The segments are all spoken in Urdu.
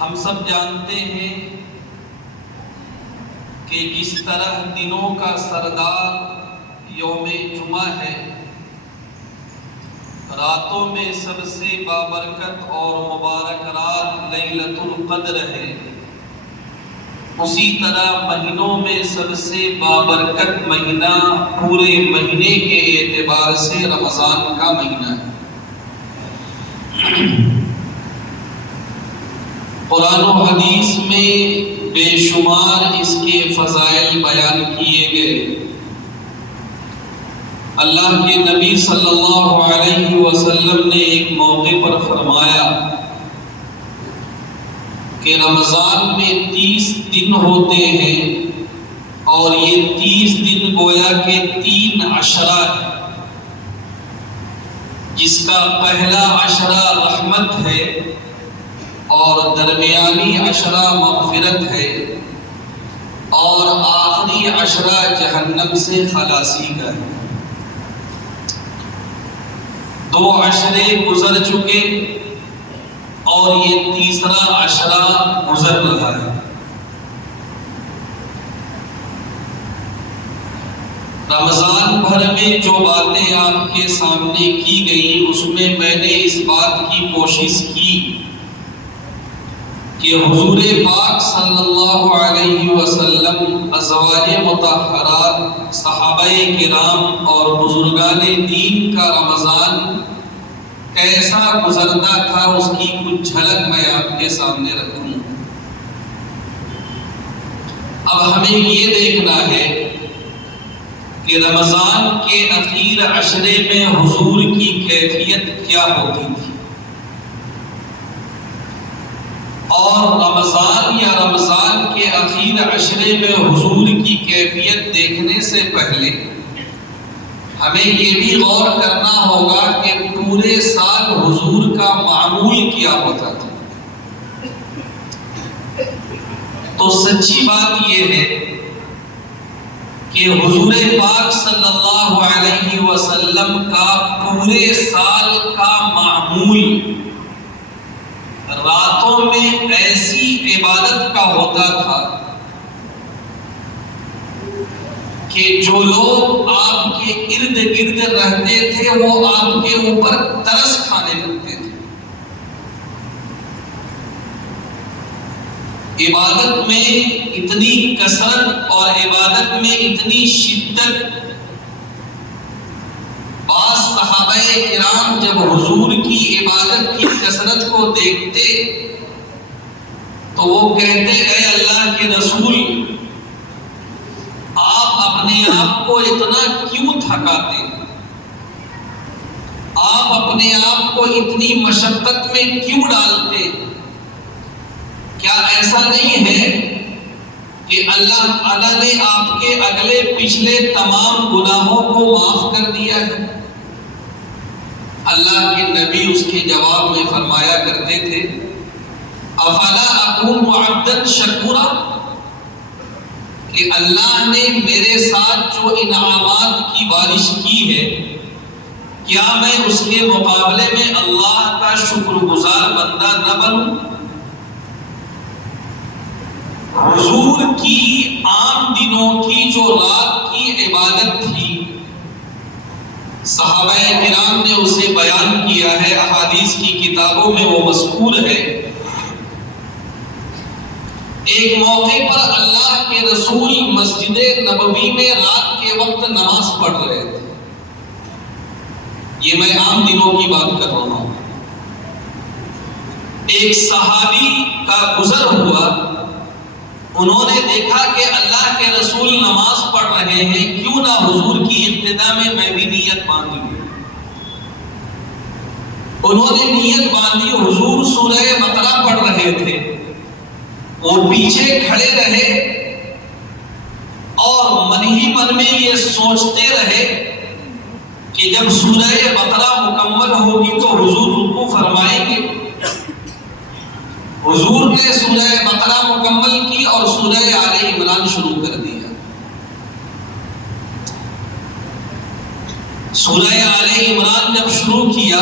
ہم سب جانتے ہیں کہ جس طرح دنوں کا سردار یوم جمعہ ہے، راتوں میں سب سے بابرکت اور مبارک رات لیلۃ القدر ہے، اسی طرح مہینوں میں سب سے بابرکت مہینہ پورے مہینے کے اعتبار سے رمضان کا مہینہ ہے۔ قرآن و حدیث میں بے شمار اس کے فضائل بیان کیے گئے۔ اللہ کے نبی صلی اللہ علیہ وسلم نے ایک موقع پر فرمایا کہ رمضان میں 30 دن ہوتے ہیں اور یہ 30 دن گویا کہ 3 عشرہ ہے، جس کا پہلا عشرہ رحمت ہے اور درمیانی عشرہ مغفرت ہے اور آخری عشرہ جہنم سے خلاصی کا ہے۔ 2 عشرے گزر چکے اور یہ تیسرا عشرہ گزر رہا ہے۔ رمضان بھر میں جو باتیں آپ کے سامنے کی گئی، اس میں نے اس بات کی کوشش کی کہ حضور پاک صلی اللہ علیہ وسلم، ازواج مطہرات، صحابہ کرام اور بزرگان دین کا رمضان کیسا گزرتا تھا، اس کی کچھ جھلک میں آپ کے سامنے رکھوں۔ اب ہمیں یہ دیکھنا ہے کہ رمضان کے اخیر عشرے میں حضور کی کیفیت کیا ہوتی تھی، اور رمضان کے اخیر عشرے میں حضور کی کیفیت دیکھنے سے پہلے ہمیں یہ بھی غور کرنا ہوگا کہ پورے سال حضور کا معمول کیا ہوتا تھا۔ تو سچی بات یہ ہے کہ حضور پاک صلی اللہ علیہ وسلم کا پورے سال کا معمول راتوں میں ایسی عبادت کا ہوتا تھا کہ جو لوگ آپ کے ارد گرد رہتے تھے وہ آپ کے اوپر ترس کھانے لگتے تھے۔ عبادت میں اتنی کثرت اور عبادت میں اتنی شدت، بعض صحابہ کرام جب حضور کی عبادت کی کثرت کو دیکھتے تو وہ کہتے، اے اللہ کے رسول، آپ اپنے آپ کو اتنا کیوں تھکاتے؟ آپ اپنے آپ کو اتنی مشقت میں کیوں ڈالتے؟ کیا ایسا نہیں ہے کہ اللہ تعالیٰ نے آپ کے اگلے پچھلے تمام گناہوں کو معاف کر دیا ہے؟ اللہ کے نبی اس کے جواب میں فرمایا کرتے تھے، افلا اکون عبدا شکورا، کہ اللہ نے میرے ساتھ جو انعامات کی بارش کی ہے، کیا میں اس کے مقابلے میں اللہ کا شکر گزار بندہ نہ بنوں؟ حضور کی عام دنوں کی جو رات کی عبادت تھی، صحابہ کرام نے اسے بیان کیا ہے، احادیث کی کتابوں میں وہ مذکور ہے۔ ایک موقع پر اللہ کے رسول مسجد نبوی میں رات کے وقت نماز پڑھ رہے تھے۔ یہ میں عام دنوں کی بات کر رہا ہوں۔ ایک صحابی کا گزر ہوا، انہوں نے دیکھا کہ اللہ کے رسول نماز پڑھ رہے ہیں، کیوں نہ حضور کی ابتدا میں بھی نیت باندھی۔ انہوں نے نیت باندھی، حضور سورہ بقرہ پڑھ رہے تھے، وہ پیچھے کھڑے رہے اور من ہی من میں یہ سوچتے رہے کہ جب سورہ بقرہ مکمل ہوگی تو حضور رکوع فرمائیں گے۔ حضور نے سورہ بقرہ مکمل کی اور سورہ آل عمران شروع کر دیا۔ سورہ آل عمران جب شروع کیا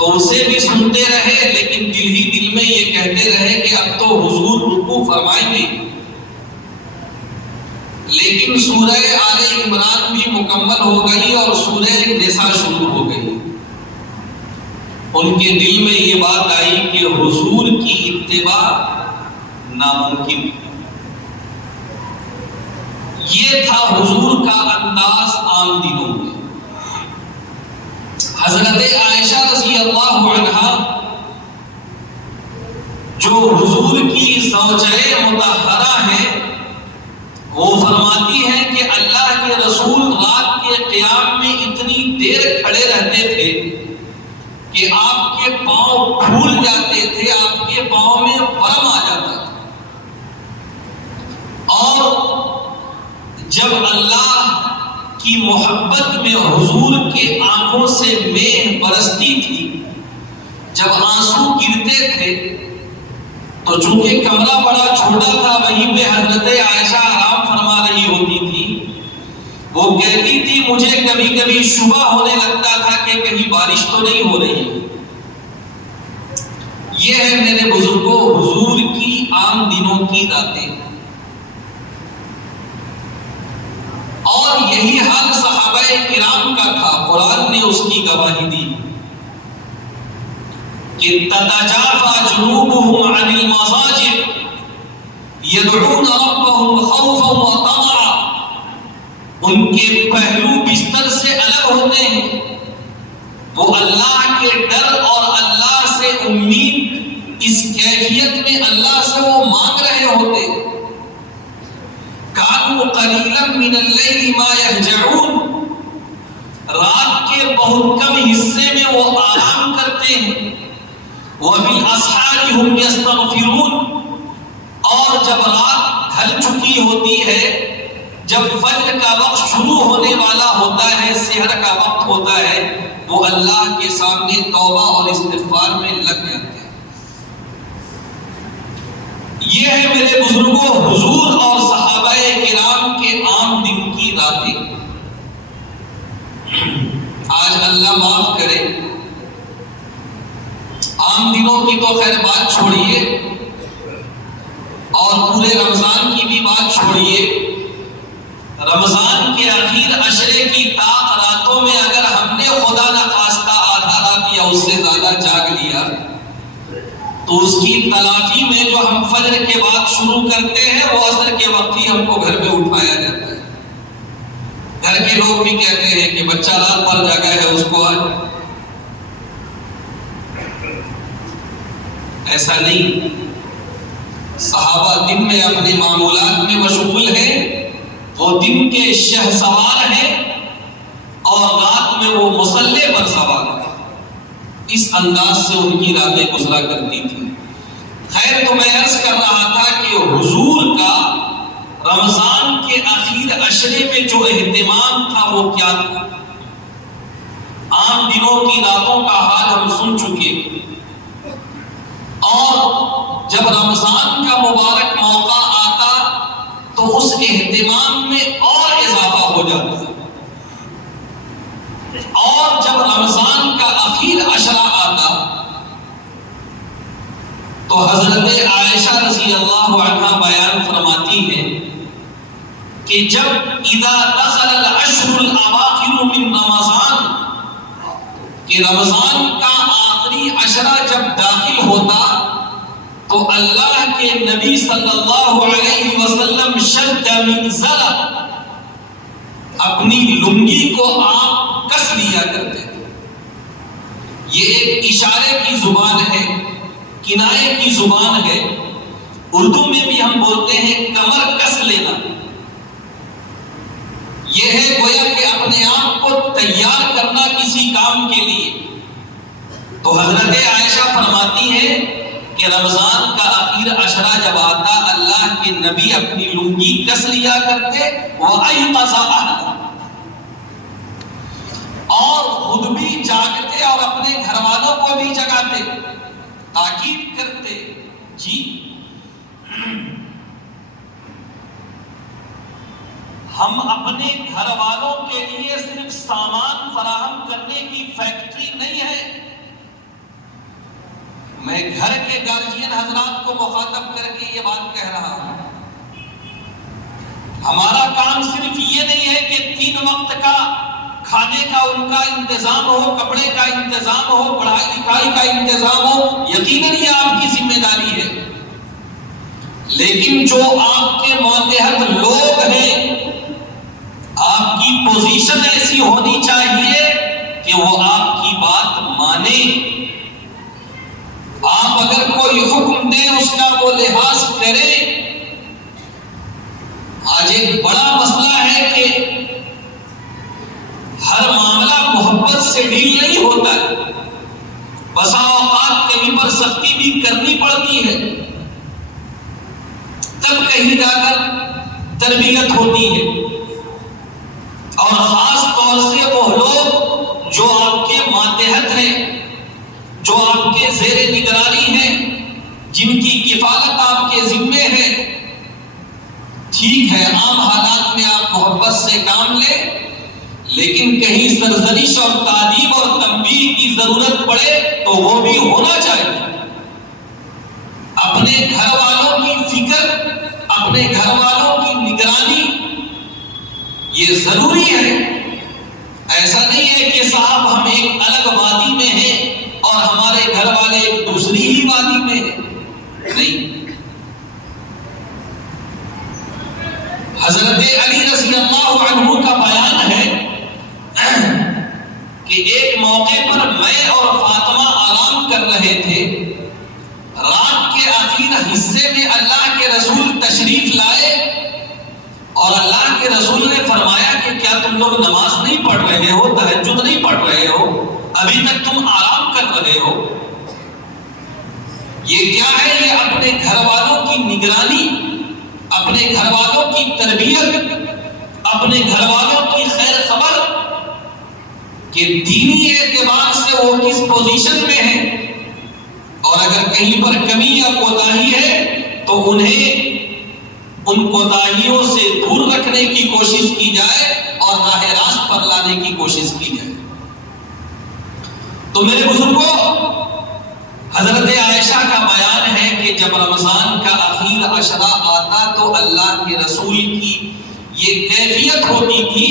تو اسے بھی سنتے رہے، لیکن دل ہی دل میں یہ کہتے رہے کہ اب تو حضور رکوع فرمائیں گے۔ لیکن سورہ آل عمران بھی مکمل ہو گئی اور سورہ نساء شروع ہو گئی۔ ان کے دل میں یہ بات آئی کہ حضور کی اتباع ناممکن۔ یہ تھا حضور کا انداز عام دنوں میں۔ حضرت عائشہ رضی اللہ عنہا جو حضور کی زوجہ مطہرہ ہیں، وہ فرماتی ہیں کہ اللہ کے رسول رات کے قیام میں اتنی دیر کھڑے رہتے تھے کہ آپ کے پاؤں پھول جاتے تھے، آپ کے پاؤں میں ورم آ جاتا تھا۔ اور جب اللہ کی محبت میں حضور کے آنکھوں سے مے برستی تھی، جب آنسو گرتے تھے، تو چونکہ کمرہ بڑا چھوٹا تھا، وہیں پہ حضرت عائشہ آرام فرما رہی ہوتی تھی۔ وہ کہتی تھی مجھے کبھی کبھی شبہ ہونے لگتا تھا کہ کہیں بارش تو نہیں ہو رہی ہے۔ یہ ہے میرے بزرگوں حضور کی عام دنوں کی راتیں، اور یہی حال صحابہ کرام کا تھا۔ قرآن نے اس کی گواہی دی کہ تتجافى جنوبهم عن المضاجع يدعون ربهم خوفا وطمعا، ان کے پہلو بستر سے الگ ہوتے ہیں، وہ اللہ کے ڈر اور اللہ سے امید، اس کیفیت میں اللہ سے وہ مانگ رہے ہوتے۔ كانوا قليلا من الليل ما يهجعون، رات کے بہت کم حصے میں وہ آرام کرتے ہیں۔ وَبِالْأَسْحَارِ هُمْ يَسْتَغْفِرُونَ، اور جب رات ڈھل چکی ہوتی ہے، جب فجر کا وقت شروع ہونے والا ہوتا ہے، سحر کا وقت ہوتا ہے، وہ اللہ کے سامنے توبہ اور استغفار میں لگ جاتے ہیں۔ یہ ہے میرے بزرگوں حضور اور صحابہ کرام کے عام دن کی راتیں۔ آج اللہ معاف کرے، عام دنوں کی تو خیر بات چھوڑیے، اور پورے رمضان کی بھی بات چھوڑیے، رمضان کے آخر عشرے کی طاق راتوں میں اگر ہم نے خدا نخواستہ آدھا رات یا اس سے زیادہ جاگ لیا، تو اس کی تلافی میں جو ہم فجر کے بعد شروع کرتے ہیں، وہ عصر کے وقت ہی ہم کو گھر میں اٹھایا جاتا ہے۔ گھر کے لوگ بھی کہتے ہیں کہ بچہ رات بھر جاگا ہے، اس کو آج۔ ایسا نہیں، صحابہ دن میں اپنے معمولات میں مشغول ہیں، وہ دن کے شہ سوار ہیں، اور رات میں وہ مصلے پر سوار ہیں۔ اس انداز سے ان کی راتیں گزرا کرتی تھی۔ خیر، تو میں عرض کر رہا تھا کہ حضور کا رمضان کے آخر عشرے میں جو اہتمام تھا وہ کیا تھا؟ عام دنوں کی راتوں کا حال ہم سن چکے، اور جب رمضان کا مبارک موقع آتا تو اس اہتمام میں اور اضافہ ہو جاتا ہے، اور جب رمضان کا آخر عشرہ آتا تو حضرت عائشہ رضی اللہ عنہا بیان فرماتی ہیں کہ جب اذا دخل العشر الاواخر من رمضان، کہ رمضان کا آخری عشرہ جب داخل ہوتا تو اللہ کے نبی صلی اللہ علیہ وسلم شد مئزرہ، اپنی لنگی کو آپ کس لیا کرتے تھے۔ یہ ایک اشارے کی زبان ہے، کنایے کی زبان ہے۔ اردو میں بھی ہم بولتے ہیں کمر کس لینا۔ یہ ہے گویا کہ اپنے آپ کو تیار کرنا کسی کام کے لیے۔ تو حضرت عائشہ فرماتی ہے کہ رمضان کا آخر عشرہ جب آتا، اللہ کے نبی اپنی لنگی کس لیا کرتے، وَأَيْقَظَ أَهْلَهُ، اور خود بھی جاگتے اور اپنے گھر والوں کو بھی جگاتے، تاکید کرتے۔ جی، ہم اپنے گھر والوں کے لیے صرف سامان فراہم کرنے کی فیکٹری نہیں ہے، میں گھر کے گارجین حضرات کو مخاطب کر کے یہ بات کہہ رہا ہوں، ہمارا کام صرف یہ نہیں ہے کہ 3 وقت کا کھانے کا ان کا انتظام ہو، کپڑے کا انتظام ہو، پڑھائی لکھائی کا انتظام ہو، یقیناً یہ آپ کی ذمہ داری ہے، لیکن جو آپ کے ماتحت لوگ ہیں، آپ کی پوزیشن ایسی ہونی چاہیے کہ وہ آپ کی بات مانے، آپ اگر کوئی حکم دیں اس کا وہ لحاظ کریں۔ آج ایک بڑا مسئلہ ہے کہ ہر معاملہ محبت سے ڈیل نہیں ہوتا ہے، بسا اوقات کہیں پر سختی بھی کرنی پڑتی ہے، تب کہیں جا کر تربیت ہوتی ہے، اور خاص طور سے وہ لوگ جو آپ کے ماتحت ہیں، جو آپ کے زیر نگرانی ہیں، جن کی کفالت آپ کے ذمے ہے۔ ٹھیک ہے، عام حالات میں آپ محبت سے کام لیں، لیکن کہیں سرزنش اور تعدیب اور تنبیہ کی ضرورت پڑے تو وہ بھی ہونا چاہیے۔ اپنے گھر والوں کی فکر، اپنے گھر والوں کی نگرانی یہ ضروری ہے۔ ایسا نہیں ہے کہ صاحب ہم ایک الگ وادی میں ہیں اور ہمارے گھر والے ایک دوسری ہی وادی میں ہیں، نہیں۔ حضرت علی رضی اللہ عنہ کا بیان ہے کہ ایک موقع پر میں اور فاطمہ آرام کر رہے تھے، رات کے آخر حصے میں اللہ کے رسول تشریف لائے اور اللہ کے رسول نے فرمایا کہ کیا تم لوگ نماز نہیں پڑھ رہے ہو، تہجد نہیں پڑھ رہے ہو، ابھی تک تم آرام کر رہے ہو؟ یہ کیا ہے؟ یہ اپنے گھر والوں کی نگرانی، اپنے گھر والوں کی تربیت، اپنے گھر والوں کی خیر خبر کہ دینی اعتبار سے وہ کس پوزیشن میں ہے، اور اگر کہیں پر کمی یا کوتاہی ہے تو انہیں ان کوتاہیوں سے دور رکھنے کی کوشش کی جائے اور راہ راست پر لانے کی کوشش کی جائے۔ تو میرے بزرگوں، حضرت عائشہ کا بیان ہے کہ جب رمضان کا اخیر عشرہ آتا تو اللہ کے رسول کی یہ کیفیت ہوتی تھی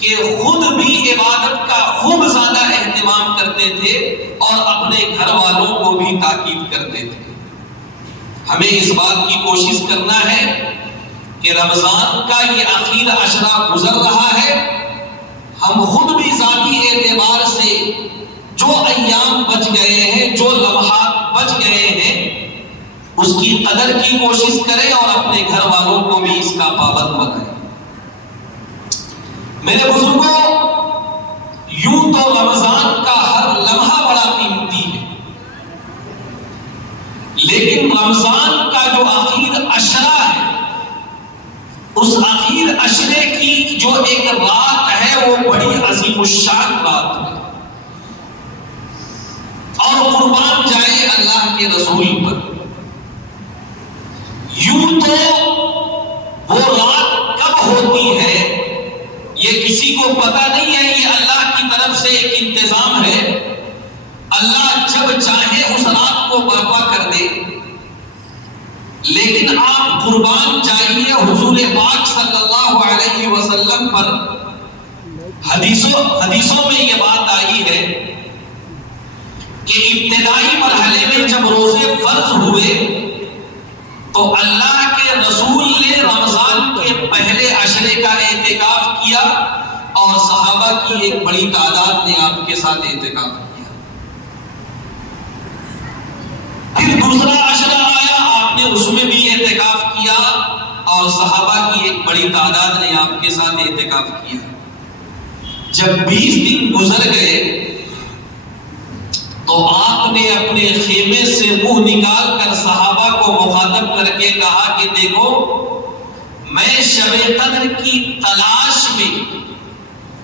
کہ خود بھی عبادت کا خوب زیادہ اہتمام کرتے تھے اور اپنے گھر والوں کو بھی تاکید کرتے تھے۔ ہمیں اس بات کی کوشش کرنا ہے کہ رمضان کا یہ اخیر عشرہ گزر رہا ہے، ہم خود بھی ذاتی اعتبار سے جو ایام بچ گئے ہیں، جو لمحات بچ گئے ہیں، اس کی قدر کی کوشش کریں اور اپنے گھر والوں کو بھی اس کا پابند بنائیں۔ میرے بزرگوں، یوں تو رمضان کا ہر لمحہ بڑا قیمتی ہے، لیکن رمضان کا جو اخیر عشرہ ہے، اس اخیر عشرے کی جو ایک رات ہے وہ بڑی عظیم الشان رات ہے، اور قربان جائے اللہ کے رسول پر۔ یوں تو وہ رات کب ہوتی ہے یہ کسی کو پتا نہیں ہے، یہ اللہ کی طرف سے ایک انتظام ہے، اللہ جب چاہے اس رات کو برپا کر دے۔ لیکن آپ قربان جائیے حضور پاک صلی اللہ علیہ وسلم پر، حدیثوں میں یہ بات آئی ہے کہ ابتدائی مرحلے میں جب روزے فرض ہوئے تو اللہ کے رسول نے رمضان کے پہلے عشرے کا اعتکاف کیا اور صحابہ کی ایک بڑی تعداد نے آپ کے ساتھ اعتکاف کیا۔ پھر دوسرا عشرہ آیا، آپ نے اس میں بھی اعتکاف کیا اور صحابہ کی ایک بڑی تعداد نے آپ کے ساتھ اعتکاف کیا۔ جب 20 دن گزر گئے تو آپ نے اپنے خیمے سے منہ نکال کر صحابہ کو مخاطب کر کے کہا کہ دیکھو، میں شب قدر کی تلاش میں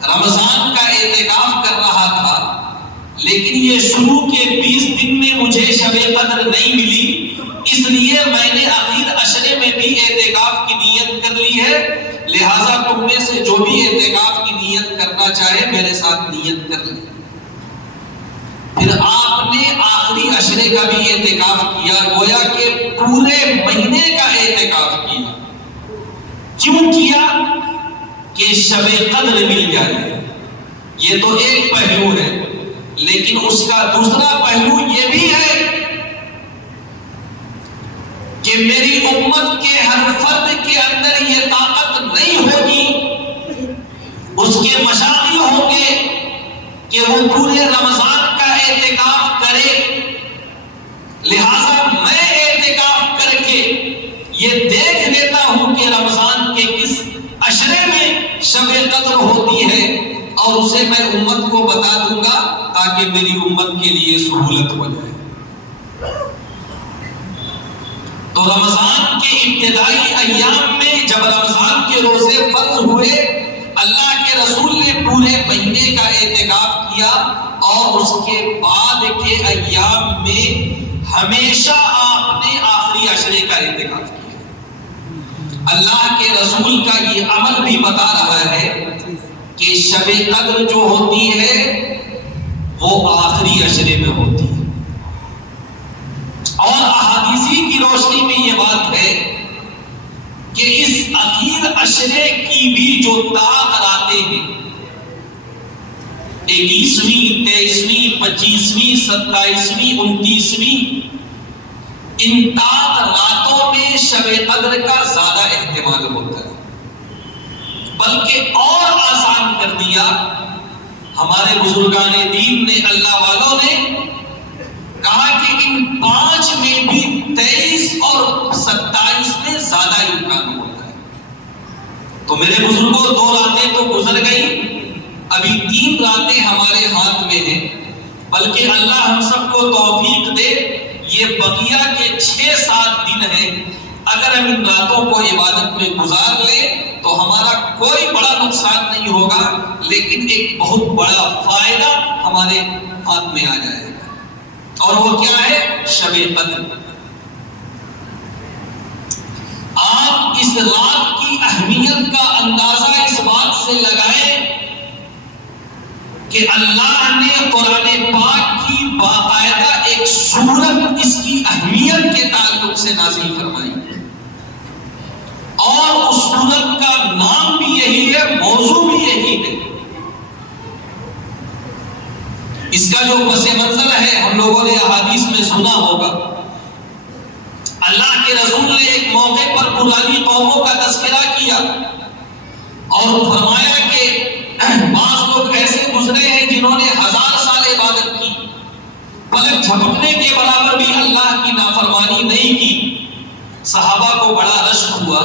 رمضان کا اعتکاف کر رہا تھا، لیکن یہ شروع کے 20 دن میں مجھے شب قدر نہیں ملی، اس لیے میں نے اخیر عشرے میں بھی اعتکاف کی نیت کر لی ہے، لہٰذا تم میں سے جو بھی اعتکاف کی نیت کرنا چاہے میرے ساتھ نیت کر لے۔ پھر آپ نے آخری عشرے عشرے کا بھی اعتکاف کیا، گویا کہ پورے مہینے کا اعتکاف کیا۔ کیوں کیا؟ کہ شب قدر مل جائے۔ یہ تو ایک پہلو ہے، لیکن اس کا دوسرا پہلو یہ بھی ہے کہ میری امت کے ہر فرد کے اندر یہ طاقت نہیں ہوگی، اس کے مشاغل ہوں گے کہ وہ پورے رمضان کا اعتکاف کرے، لہذا میں اعتکاف کر کے یہ دیکھ لیتا ہوں کہ رمضان کے کس عشرے میں شب قدر ہوتی ہے اور اسے میں امت کو بتا دوں گا تاکہ میری امت کے لیے سہولت ہو جائے۔ تو رمضان کے ابتدائی ایام میں جب رمضان کے روزے فرض ہوئے، اللہ کے رسول نے پورے مہینے کا اعتکاف کیا اور اس کے بعد کے ایام میں ہمیشہ آپ نے آخری عشرے کا اعتکاف کیا۔ اللہ کے رسول کا یہ عمل بھی بتا رہا ہے کہ شب قدر جو ہوتی ہے وہ آخری عشرے میں ہوتی ہے، اور احادیثی کی روشنی میں یہ بات ہے کہ اس اخیر عشرے کی بھی جو طاعت راتیں ہیں، 21ویں، 23ویں، 25ویں، 27ویں، 29ویں، ان طاعت راتوں میں شب قدر کا زیادہ احتمال ہوتا ہے، بلکہ اور آسان کر دیا ہمارے بزرگان دین نے، اللہ والوں نے کہا کہ ان 5 میں بھی 23 اور 27 میں زیادہ امکان ہوتا ہے۔ تو میرے بزرگوں 2 راتیں تو گزر گئی، ابھی 3 راتیں ہمارے ہاتھ میں ہیں، بلکہ اللہ ہم سب کو توفیق دے، یہ بقیہ کے 6-7 دن ہیں، اگر ہم ان راتوں کو عبادت میں گزار لیں تو ہمارا کوئی بڑا نقصان نہیں ہوگا، لیکن ایک بہت بڑا فائدہ ہمارے ہاتھ میں آ جائے گا، اور وہ کیا ہے؟ شب قدر۔ آپ اس رات کی اہمیت کا اندازہ اس بات سے لگائیں کہ اللہ نے قرآن پاک کی باقاعدہ ایک سورت اس کی اہمیت کے تعلق سے نازل فرمائی، اور اس سورت کا نام بھی یہی ہے، موضوع بھی یہی ہے۔ اس کا جو پس منظر ہے ہم لوگوں نے احادیث میں سنا ہوگا۔ اللہ کے رسول نے ایک موقع پر پرانی قوموں کا تذکرہ کیا اور فرمایا کہ بعض لوگ ایسے گزرے ہیں جنہوں نے 1000 سال عبادت کی، پلک جھپکنے کے برابر بھی اللہ کی نافرمانی نہیں کی۔ صحابہ کو بڑا رشک ہوا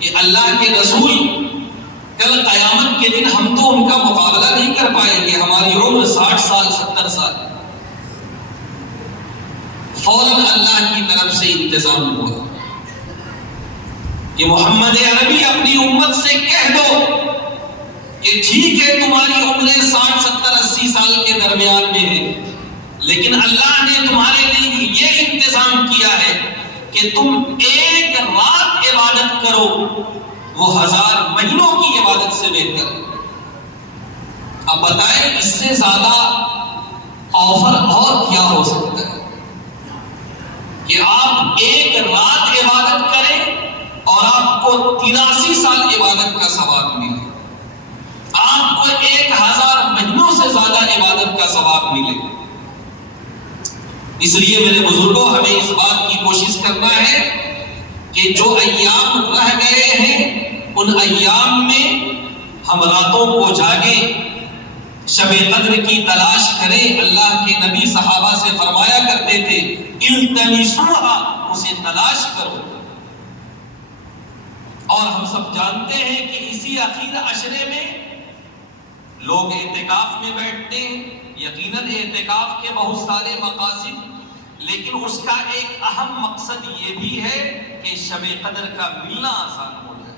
کہ اللہ کے رسول، کل قیامت کے دن ہم تو ان کا مقابلہ نہیں کر پائیں گے، ہماری عمر 60 سال 70 سال۔ فوراً اللہ کی طرف سے انتظام ہوا کہ محمد عربی اپنی امت سے کہہ دو کہ ٹھیک ہے تمہاری عمریں 60 70 80 سال کے درمیان میں ہیں، لیکن اللہ نے تمہارے لیے یہ انتظام کیا ہے کہ تم ایک رات عبادت کرو، وہ 1000 مہینوں کی عبادت سے بہتر ہے۔ اب بتائیں اس سے زیادہ آفر اور کیا ہو سکتا ہے کہ آپ ایک رات عبادت کریں اور آپ کو 83 سال عبادت کا ثواب ملے، آپ کو 1000 مہینوں سے زیادہ عبادت کا ثواب ملے۔ اس لیے میرے بزرگوں، ہمیں اس بات کی کوشش کرنا ہے کہ جو ایام رہ گئے ہیں ان ایام میں ہم راتوں کو جاگیں، شب قدر کی تلاش کریں۔ اللہ کے نبی صحابہ سے فرمایا کرتے تھے التمسوها، اسے تلاش کرو۔ اور ہم سب جانتے ہیں کہ اسی اخیر عشرے میں لوگ اعتکاف میں بیٹھتے ہیں، یقیناً اعتکاف کے بہت سارے مقاصد، لیکن اس کا ایک اہم مقصد یہ بھی ہے کہ شب قدر کا ملنا آسان ہو جائے۔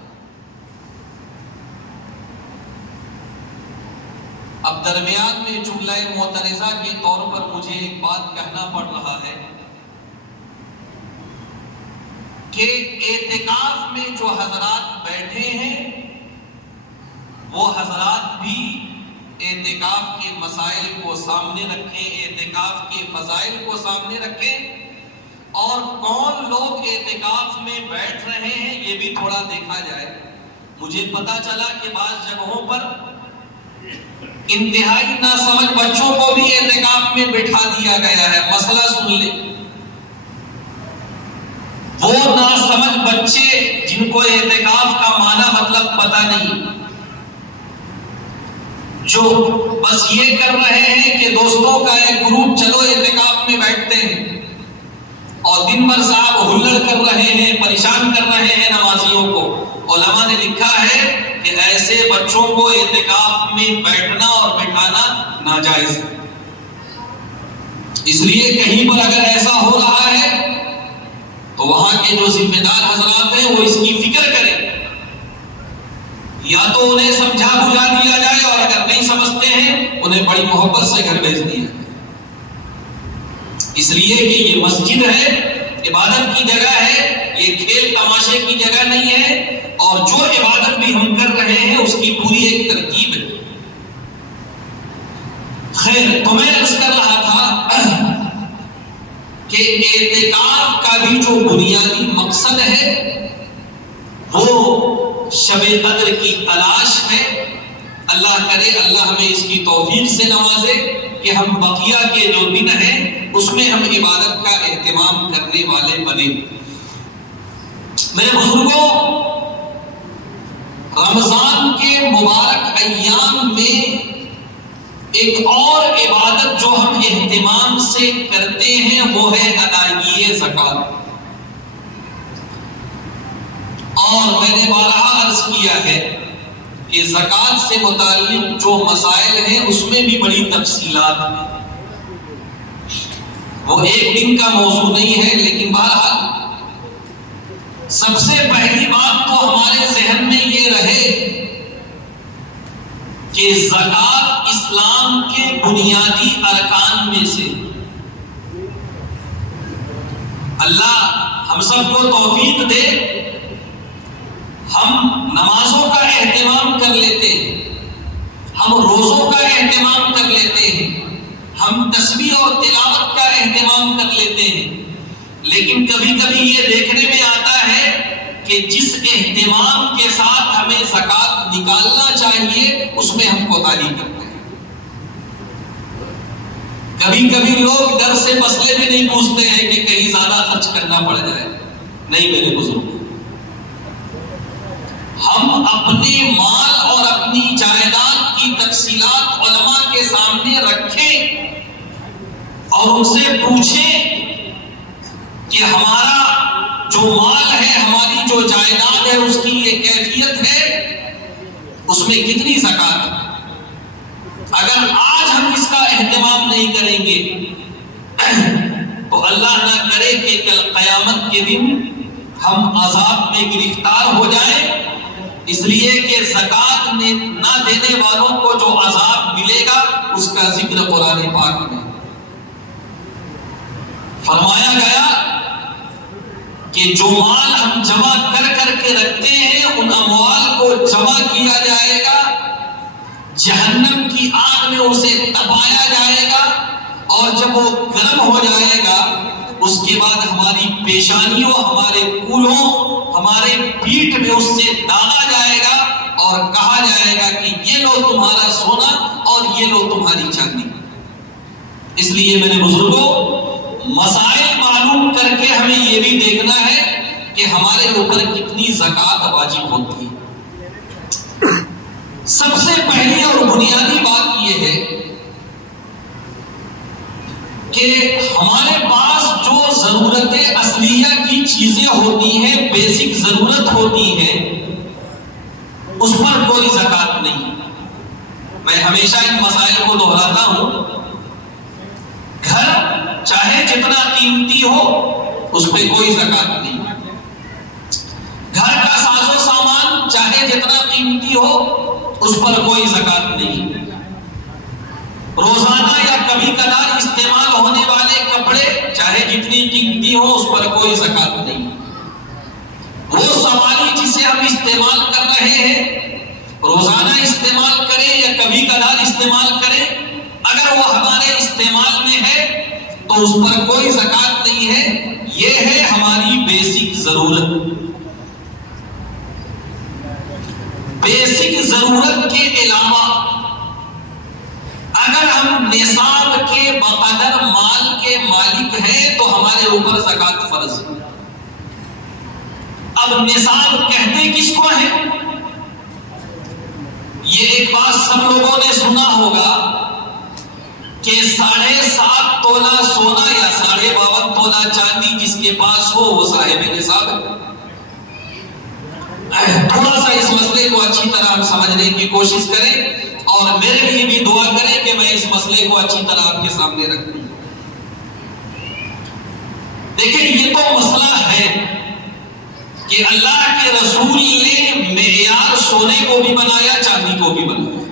اب درمیان میں جملہ معترضہ کے طور پر مجھے ایک بات کہنا پڑ رہا ہے کہ اعتکاف میں جو حضرات بیٹھے ہیں وہ حضرات بھی اعتکاف کے مسائل کو سامنے رکھیں، اعتکاف کے فضائل کو سامنے رکھیں، اور کون لوگ اعتکاف میں بیٹھ رہے ہیں یہ بھی تھوڑا دیکھا جائے۔ مجھے پتا چلا کہ بعض جگہوں پر انتہائی ناسمجھ بچوں کو بھی اعتکاف میں بٹھا دیا گیا ہے۔ مسئلہ سن لیں، وہ ناسمجھ بچے جن کو اعتکاف کا معنی مطلب پتہ نہیں، جو بس یہ کر رہے ہیں کہ دوستوں کا ایک گروپ چلو اعتکاف میں بیٹھتے ہیں، اور دن بھر صاحب ہلڑ کر رہے ہیں، پریشان کر رہے ہیں نمازیوں کو۔ علماء نے لکھا ہے کہ ایسے بچوں کو اعتکاف میں بیٹھنا اور بٹھانا ناجائز ہے۔ اس لیے کہیں پر اگر ایسا ہو رہا ہے تو وہاں کے جو ذمہ دار حضرات ہیں وہ اس کی فکر کریں، یا تو انہیں سمجھا بجھا دیا جائے، اور اگر نہیں سمجھتے ہیں انہیں بڑی محبت سے گھر بھیج دیا جائے۔ اس لیے کہ یہ مسجد ہے، عبادت کی جگہ ہے، یہ کھیل تماشے کی جگہ نہیں ہے، اور جو عبادت بھی ہم کر رہے ہیں اس کی پوری ایک ترکیب ہے۔ خیر، تو میں عرض کر رہا تھا کہ اعتکاف کا بھی جو بنیادی مقصد ہے وہ شب قدر کی تلاش ہے۔ اللہ کرے اللہ ہمیں اس کی توفیق سے نوازے کہ ہم بقیہ کے جو دن ہیں اس میں ہم عبادت کا اہتمام کرنے والے بنے۔ میرے بزرگوں، رمضان کے مبارک ایام میں ایک اور عبادت جو ہم اہتمام سے کرتے ہیں وہ ہے ادائیگی زکوٰۃ۔ اور میں نے بارہا عرض کیا ہے کہ زکوٰۃ سے متعلق جو مسائل ہیں اس میں بھی بڑی تفصیلات ہیں، وہ ایک دن کا موضوع نہیں ہے، لیکن بہرحال سب سے پہلی بات تو ہمارے ذہن میں یہ رہے کہ زکوٰۃ اسلام کے بنیادی ارکان میں سے۔ اللہ ہم سب کو توفیق دے، ہم نمازوں کا اہتمام کر لیتے ہیں، ہم روزوں کا اہتمام کر لیتے ہیں، ہم تسبیح اور تلاوت کا اہتمام کر لیتے ہیں، لیکن کبھی کبھی یہ دیکھنے میں آتا ہے کہ جس اہتمام کے ساتھ ہمیں زکوٰۃ نکالنا چاہیے اس میں ہم کوتاہی کرتے ہیں۔ کبھی کبھی لوگ ڈر سے مسئلے میں نہیں پوچھتے ہیں کہ کہیں زیادہ خرچ کرنا پڑ جائے۔ نہیں میرے بزرگ، ہم اپنے مال اور اپنی جائیداد کی تفصیلات علماء کے سامنے رکھیں اور ان سے پوچھیں کہ ہمارا جو مال ہے، ہماری جو جائیداد ہے، اس کی یہ کیفیت ہے، اس میں کتنی زکوٰۃ ہے۔ اگر آج ہم اس کا اہتمام نہیں کریں گے تو اللہ نہ کرے کہ کل قیامت کے دن ہم عذاب میں گرفتار ہو جائیں، اس لیے کہ زکوٰۃ نہ دینے والوں کو جو عذاب ملے گا اس کا ذکر قرآن پاک میں فرمایا گیا کہ جو مال ہم جمع کر کر کے رکھتے ہیں ان اموال کو جمع کیا جائے گا، جہنم کی آگ میں اسے تپایا جائے گا، اور جب وہ گرم ہو جائے گا اس کے بعد ہماری پیشانیوں، ہمارے کولوں، ہمارے پیٹھ میں اس سے داغا جائے گا اور کہا جائے گا کہ یہ لو تمہارا سونا اور یہ لو تمہاری چاندی۔ اس لیے میرے بزرگوں، مسائل معلوم کر کے ہمیں یہ بھی دیکھنا ہے کہ ہمارے اوپر کتنی زکوٰۃ واجب ہوتی ہے۔ سب سے پہلی اور بنیادی بات یہ ہے کہ ہمارے پاس جو ضرورت اصلیہ کی چیزیں ہوتی ہیں، بیسک ضرورت ہوتی ہیں، اس پر کوئی زکوٰۃ نہیں۔ میں ہمیشہ ان مسائل کو دہراتا ہوں۔ گھر چاہے جتنا قیمتی ہو اس پہ کوئی زکوٰۃ نہیں۔ گھر کا ساز و سامان چاہے جتنا قیمتی ہو اس پر کوئی زکوٰۃ نہیں۔ روزانہ یا کبھی کبھار استعمال ہونے والے کپڑے چاہے جتنی قیمتی ہو اس پر کوئی زکوٰۃ نہیں۔ وہ سواری جسے ہم استعمال کر رہے ہیں، روزانہ استعمال کریں یا کبھی کبھار استعمال کریں، اگر وہ ہمارے استعمال میں ہے تو اس پر کوئی زکات نہیں ہے. یہ ہے ہماری بیسک ضرورت. بیسک ضرورت کے علاوہ اگر ہم نصاب کے بقدر مال کے مالک ہیں تو ہمارے اوپر زکات فرض ہے. اب نصاب کہتے کس کو ہے؟ یہ ایک بات سب لوگوں نے سنا ہوگا کہ 7.5 تولہ سونا یا 52.5 تولہ چاندی جس کے پاس ہو وہ صاحب نصاب ہے. تھوڑا سا اس مسئلے کو اچھی طرح ہم سمجھنے کی کوشش کریں اور میرے لیے بھی دعا کریں کہ میں اس مسئلے کو اچھی طرح آپ کے سامنے رکھوں. دیکھیں یہ تو مسئلہ ہے کہ اللہ کے رسول نے معیار سونے کو بھی بنایا، چاندی کو بھی بنایا.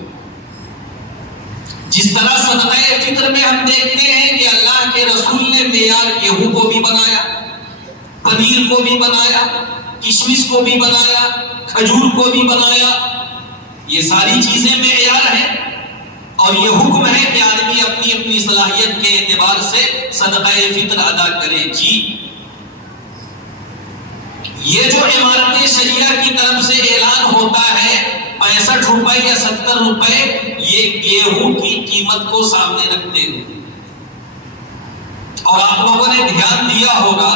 جس طرح صدقہ فطر میں ہم دیکھتے ہیں کہ اللہ کے رسول نے معیار گیہوں کو بھی بنایا، پنیر کو بھی بنایا، کشمش کو بھی بنایا، کھجور کو بھی بنایا. یہ ساری چیزیں معیار ہیں اور یہ حکم ہے کہ آدمی اپنی اپنی صلاحیت کے اعتبار سے صدقہ فطر ادا کرے. جی یہ جو عمارت شریعہ کی طرف سے اعلان ہوتا ہے 65 روپے یا 70 روپے، یہ گیہوں کی قیمت کو سامنے رکھتے ہیں. اور آپ لوگوں نے دھیان دیا ہوگا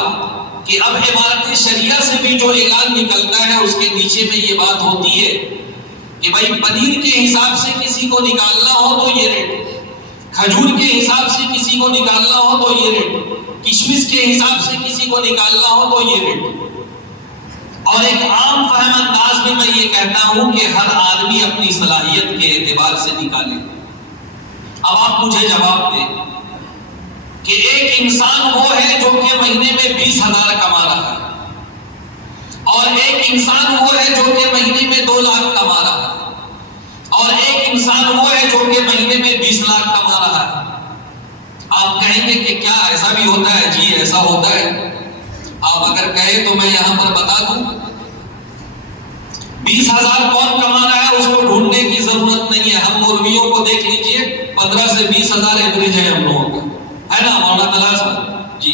کہ اب عمارت شریعہ سے بھی جو اعلان نکلتا ہے اس کے نیچے میں یہ بات ہوتی ہے کہ بھائی پنیر کے حساب سے کسی کو نکالنا ہو تو یہ ریٹ، کھجور کے حساب سے کسی کو نکالنا ہو تو یہ ریٹ، کشمش کے حساب سے کسی کو نکالنا ہو تو یہ ریٹ. اور ایک عام فہم انداز میں میں یہ کہتا ہوں کہ ہر آدمی اپنی صلاحیت کے اعتبار سے نکالے. اب آپ مجھے جواب دیں کہ ایک انسان وہ ہے جو کہ مہینے میں 20,000 کما رہا ہے اور ایک انسان وہ ہے جو کہ مہینے میں 2 لاکھ کما رہا ہے اور ایک انسان وہ ہے جو کہ مہینے میں 20 لاکھ کما رہا ہے. آپ کہیں گے کہ کیا ایسا بھی ہوتا ہے؟ جی ایسا ہوتا ہے. آپ اگر کہیں تو میں یہاں پر بتا دوں 20,000 کون کما رہا ہے اس کو ڈھونڈنے کی ضرورت نہیں ہے. ہم مولویوں کو دیکھ لیجئے 15 سے 20,000 ایوریج ہے ہم لوگوں کا، ہے نا مولانا تلاش صاحب جی.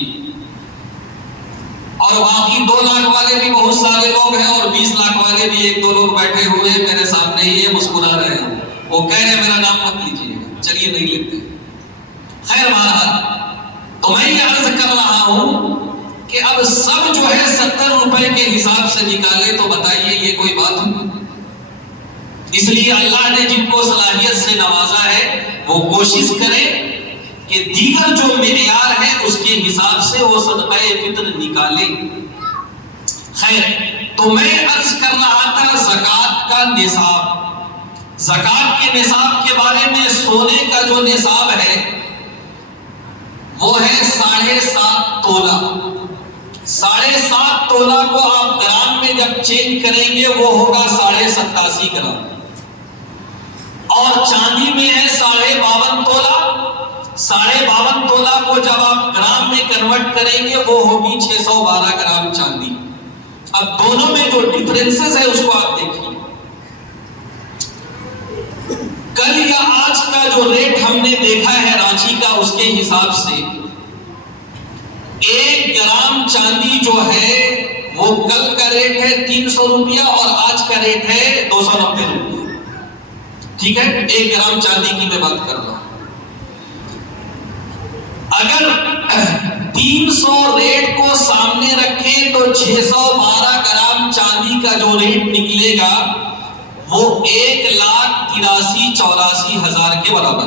اور باقی 2 لاکھ والے بھی بہت سارے لوگ ہیں اور 20 لاکھ والے بھی 1-2 لوگ بیٹھے ہوئے ہیں میرے سامنے ہی ہے، مسکرا رہے ہیں. وہ کہہ رہے ہیں میرا نام مت لیجیے، چلیے نہیں لیتے. خیر بہرحال تو میں یہ عرض کر رہا ہوں کہ اب سب جو ہے 70 روپے کے حساب سے نکالے تو بتائیے یہ کوئی بات ہوئی؟ اس لیے اللہ نے جن کو صلاحیت سے نوازا ہے وہ کوشش کرے کہ دیگر جو معیار ہے اس کے حساب سے وہ صدقہ فطر نکالے. خیر تو میں عرض کر رہا تھا زکوٰۃ کا نصاب. زکوٰۃ کے نصاب کے بارے میں سونے کا جو نصاب ہے وہ ہے 7.5 تولہ. 7.5 تولہ کو آپ گرام میں جب چینج کریں گے وہ ہوگا 87.5 گرام. اور چاندی میں ہے 52.5 تولہ. 52.5 تولہ کو جب آپ گرام میں کنورٹ کریں گے وہ ہوگی 612 گرام چاندی. اب دونوں میں جو ڈفرینسز ہے اس کو آپ دیکھیے. کل یا آج کا جو ریٹ ہم نے دیکھا ہے رانچی کا اس کے حساب سے 1 گرام چاندی جو ہے وہ کل کا ریٹ ہے 300 روپیہ اور آج کا ریٹ ہے 290 روپیہ. ٹھیک ہے 1 گرام چاندی کی میں بات کر رہا ہوں. اگر 300 ریٹ کو سامنے رکھیں تو 612 گرام چاندی کا جو ریٹ نکلے گا وہ 1,83,84,000 کے برابر.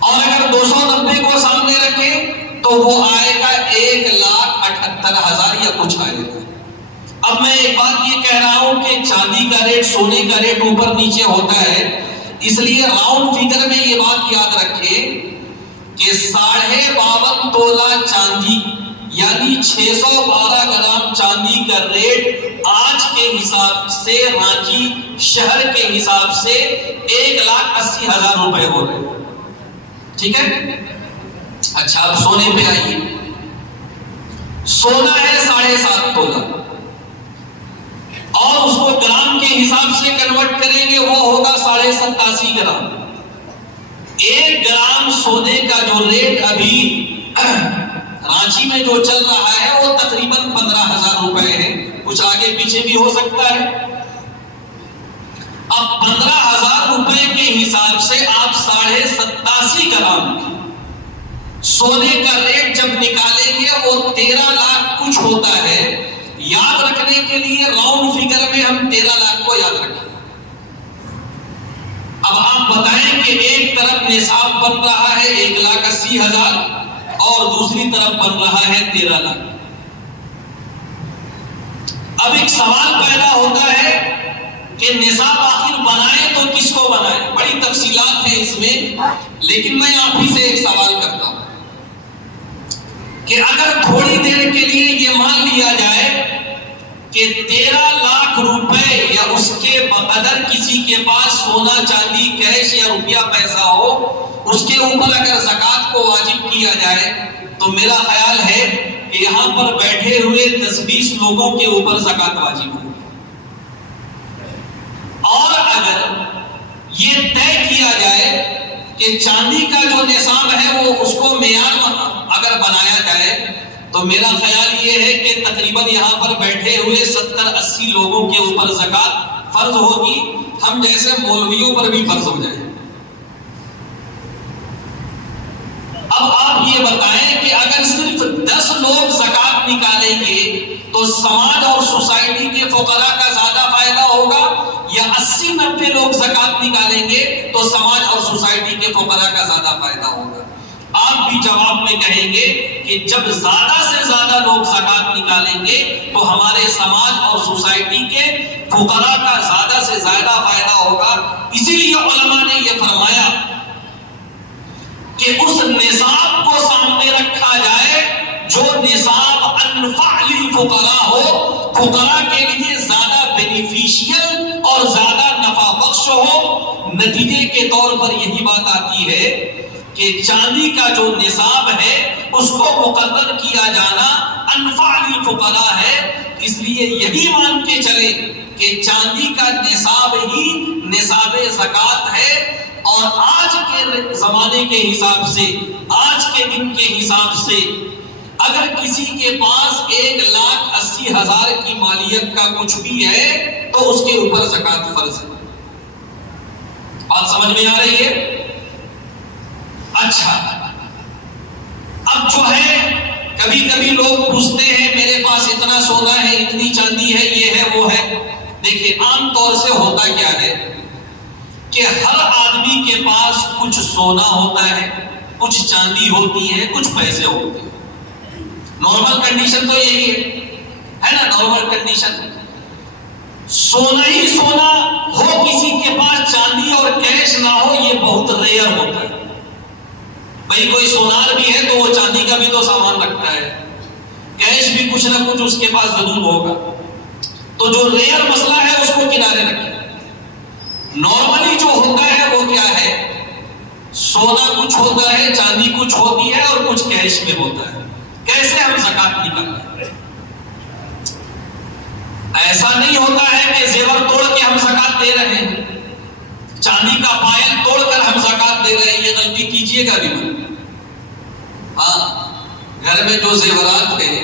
اور اگر 290 کو سامنے رکھیں تو وہ آئے گا 1,78,000 یا کچھ آئے گا. اب میں ایک بات یہ کہہ رہا ہوں کہ چاندی کا ریٹ سونے کا ریٹ اوپر نیچے ہوتا ہے، اس لیے راؤنڈ فگر میں یہ بات یاد رکھیں کہ 52.5 تولہ چاندی یعنی 612 گرام چاندی کا ریٹ آج کے حساب سے رانچی شہر کے حساب سے 1,80,000 روپے ہو رہے ہیں. ٹھیک ہے. اچھا اب سونے پہ آئیے. سونا ہے 7.5 تولہ اور اس کو گرام کے حساب حساب سے کنورٹ کریں گے وہ ہوگا 87.5 گرام۔ 1 گرام سونے کا جو ریٹ ابھی رانچی میں جو چل رہا ہے وہ تقریباً 15,000 روپے ہے، کچھ آگے پیچھے بھی ہو سکتا ہے۔ اب 15,000 روپے کے حساب سے آپ 87.5 گرام سونے کا ریٹ جب نکالیں گے وہ 13 لاکھ کچھ ہوتا ہے۔ یاد رکھنے کے لیے راؤنڈ فگر میں ہم 13 لاکھ کو یاد رکھیں۔ اب آپ بتائیں کہ ایک طرف نصاب بن رہا ہے 1,80,000 اور دوسری طرف بن رہا ہے 13 لاکھ۔ اب ایک سوال پیدا ہوتا ہے کہ نصاب آخر بنائے تو کس کو بنائے؟ بڑی تفصیلات ہیں اس میں، لیکن میں آپ ہی سے ایک سوال کرتا ہوں کہ اگر تھوڑی دیر کے لیے یہ مان لیا جائے کہ 13 لاکھ روپے یا اس کے بقدر کسی کے پاس سونا چاندی کیش یا روپیہ پیسہ ہو، اس کے اوپر اگر زکوٰۃ کو واجب کیا جائے تو میرا خیال ہے کہ یہاں پر بیٹھے ہوئے 10-20 لوگوں کے اوپر زکوٰۃ واجب ہو۔ اور اگر یہ طے کیا جائے کہ چاندی کا جو نصاب ہے وہ اس کو معیار اگر بنایا جائے تو میرا خیال یہ ہے کہ تقریباً یہاں پر بیٹھے ہوئے 70-80 لوگوں کے اوپر زکوٰۃ فرض ہوگی، ہم جیسے مولویوں پر بھی فرض ہو جائے۔ اب آپ یہ بتائیں کہ اگر صرف 10 لوگ زکوٰۃ نکالیں گے تو سماج اور سوسائٹی کے فقراء کا زیادہ فائدہ ہوگا، یا 80-90 لوگ زکوٰۃ نکالیں گے تو سماج اور سوسائٹی کے فقراء کا زیادہ فائدہ ہوگا؟ آپ بھی جواب میں کہیں گے کہ جب زیادہ سے زیادہ لوگ زکوٰۃ نکالیں گے تو ہمارے سماج اور سوسائٹی کے فقراء کا زیادہ سے زیادہ فائدہ ہوگا۔ اسی لیے علماء نے یہ فرمایا کہ اس نصاب کو سامنے رکھا جائے جو نصاب انفع للفقراء ہو، فقراء کے لیے زیادہ بینیفیشیل اور زیادہ نفع بخش ہو۔ نتیجے کے طور پر یہی بات آتی ہے کہ چاندی کا جو نصاب ہے اس کو مقرر کیا جانا انفع للفقراء ہے۔ اس لیے یہی مان کے چلے کہ چاندی کا نصاب ہی نصاب زکوٰۃ ہے، اور آج کے زمانے کے حساب سے، آج کے دن کے حساب سے اگر کسی کے پاس 1,80,000 کی مالیت کا کچھ بھی ہے تو اس کے اوپر زکوٰۃ فرض ہے۔ بات سمجھ میں آ رہی ہے؟ اچھا، اب جو ہے کبھی کبھی لوگ پوچھتے ہیں میرے پاس اتنا سونا ہے، اتنی چاندی ہے، یہ ہے وہ ہے۔ دیکھیں عام طور سے ہوتا کیا ہے کہ ہر آدمی کے پاس کچھ سونا ہوتا ہے، کچھ چاندی ہوتی ہے، کچھ پیسے ہوتے ہیں۔ نارمل کنڈیشن تو یہی ہے نا، نارمل کنڈیشن سونا ہی سونا ہو، کسی کے پاس چاندی اور کیش نہ ہو، یہ بہت ریئر ہوتا ہے۔ بھئی کوئی سونار بھی ہے تو وہ چاندی کا بھی تو سامان رکھتا ہے، کیش بھی کچھ نہ کچھ اس کے پاس ضرور ہوگا۔ تو جو ریئر مسئلہ ہے اس کو کنارے رکھیں۔ نارملی جو ہوتا ہے وہ کیا ہے، سونا کچھ ہوتا ہے، چاندی کچھ ہوتی ہے اور کچھ کیش میں ہوتا ہے۔ کیسے ہم زکوٰۃ نکالتے ہیں؟ ایسا نہیں ہوتا ہے کہ زیور توڑ کے ہم زکوٰۃ دے رہے ہیں، چاندی کا پائل توڑ کر ہم زکوٰۃ دے رہے ہیں، یہ غلطی کیجیے گا بھی مت۔ ہاں، گھر میں جو زیورات ہیں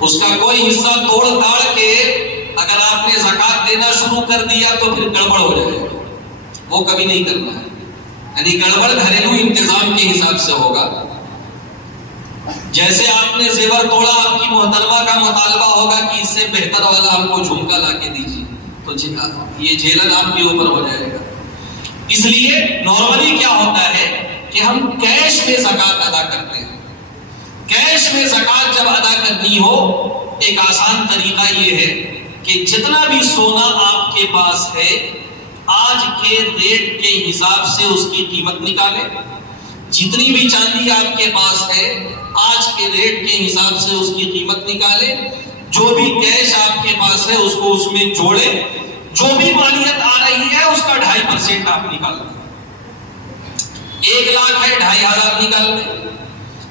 اس کا کوئی حصہ توڑ تاڑ کے اگر آپ نے زکوٰۃ دینا شروع کر دیا تو پھر گڑبڑ ہو جائے گا، وہ کبھی نہیں کرنا ہے۔ یعنی گڑبڑ گھریلو انتظام کے حساب سے ہوگا۔ جیسے آپ نے زیور توڑا، آپ کی محترمہ کا مطالبہ ہوگا کہ اس سے بہتر والا ہم کو جھمکا لا کے دیجیے، تو یہ جھیلن آپ کے اوپر ہو جائے گا۔ اس لیے نارملی کیا ہوتا ہے کہ ہم کیش میں زکوٰۃ ادا کرتے ہیں۔ کیش میں زکوٰۃ جب ادا کرنی ہو، ایک آسان طریقہ یہ ہے کہ جتنا بھی سونا آپ کے پاس ہے آج کے ریٹ کے حساب سے اس کی قیمت نکالیں، جتنی بھی چاندی آپ کے پاس ہے آج کے ریٹ کے حساب سے اس کی قیمت نکالیں، جو بھی کیش آپ کے پاس ہے اس کو اس میں جوڑیں، جو بھی مالیت آ رہی ہے اس کا 2.5% آپ نکال دیں۔ 1 لاکھ ہے 2,500 نکال دیں،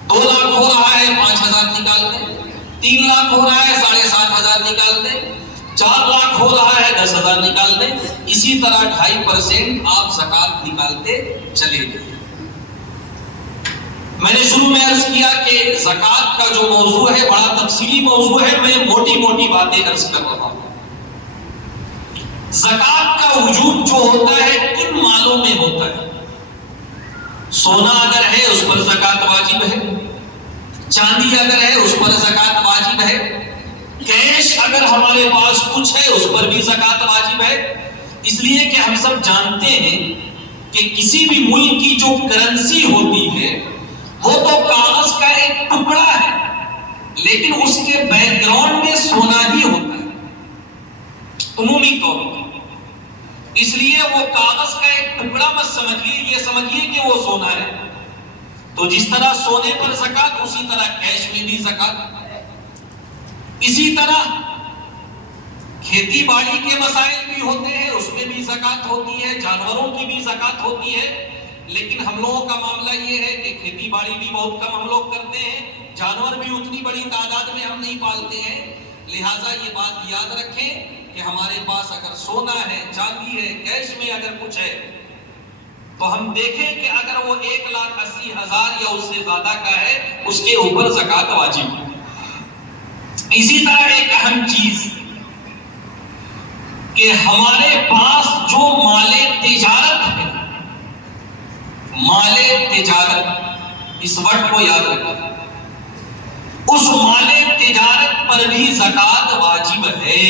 2 لاکھ ہو رہا ہے 5,000 نکال دیں، 3 لاکھ ہو رہا ہے 7,500 نکال دیں، 4 لاکھ ہو رہا ہے 10,000 نکال دیں. اسی طرح 2.5% آپ زکوٰۃ نکالتے چلے گئے. میں نے شروع میں عرض کیا کہ زکوٰۃ کا جو موضوع ہے بڑا تفصیلی موضوع ہے، میں موٹی موٹی باتیں عرض کر رہا ہوں. زکوٰۃ کا وجوب جو ہوتا ہے کن مالوں میں ہوتا ہے؟ سونا اگر ہے اس پر زکوٰۃ واجب ہے، چاندی اگر ہے اس پر زکوٰۃ واجب ہے، کیش اگر ہمارے پاس کچھ ہے اس پر بھی زکوٰۃ واجب ہے. اس لیے کہ ہم سب جانتے ہیں کہ کسی بھی ملک کی جو کرنسی ہوتی ہے وہ تو کاغذ کا ایک ٹکڑا ہے، لیکن اس کے بیک گراؤنڈ میں سونا ہی ہوتا ہے عمومی طور پر. اس لیے وہ کاغذ کا ایک ٹکڑا مت سمجھیے، یہ سمجھیے کہ وہ سونا ہے. تو جس طرح سونے پر زکوٰۃ اسی طرح کیش میں بھی زکوٰۃ. اسی طرح کھیتی باڑی کے مسائل بھی ہوتے ہیں، اس میں بھی زکوٰۃ ہوتی ہے، جانوروں کی بھی زکوٰۃ ہوتی ہے. لیکن ہم لوگوں کا معاملہ یہ ہے کہ کھیتی باڑی بھی بہت کم ہم لوگ کرتے ہیں، جانور بھی اتنی بڑی تعداد میں ہم نہیں پالتے ہیں. لہٰذا یہ بات یاد رکھیں کہ ہمارے پاس اگر سونا ہے، چاندی ہے، کیش میں اگر کچھ ہے تو ہم دیکھیں کہ اگر وہ 1,80,000 یا اس سے زیادہ کا ہے اس کے اوپر زکوٰۃ واجب ہے. اسی طرح ایک اہم چیز کہ ہمارے پاس جو مال تجارت ہے، مال تجارت، اس ورڈ کو یاد رکھیں، اس مال تجارت پر بھی زکوٰۃ واجب ہے.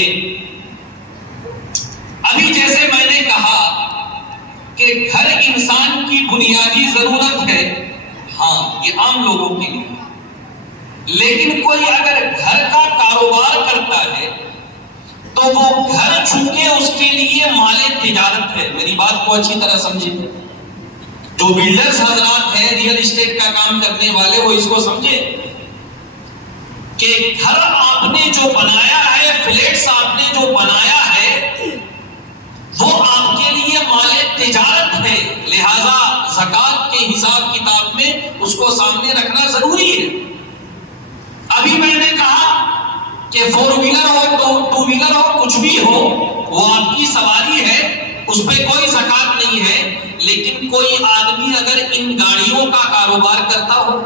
ابھی جیسے میں نے کہا کہ گھر انسان کی بنیادی ضرورت ہے، ہاں یہ عام لوگوں کے لیے، لیکن کوئی اگر گھر کا کاروبار کرتا ہے تو وہ گھر چونکہ اس کے لیے مال تجارت ہے. میری بات کو اچھی طرح سمجھیں. جو بلڈرز حضرات ہیں، ریئل اسٹیٹ کا کام کرنے والے، وہ اس کو سمجھیں کہ گھر آپ نے جو بنایا ہے، فلیٹس آپ نے جو بنایا ہے، وہ آپ کے لیے مال تجارت ہے. لہذا زکوٰۃ کے حساب کتاب میں اس کو سامنے رکھنا ضروری ہے. ابھی میں نے کہا کہ 4 ویلر ہو تو 2 ویلر ہو، کچھ بھی ہو، وہ آپ کی سواری ہے، اس پہ کوئی زکوٰۃ نہیں ہے. لیکن کوئی آدمی اگر ان گاڑیوں کا کاروبار کرتا ہو،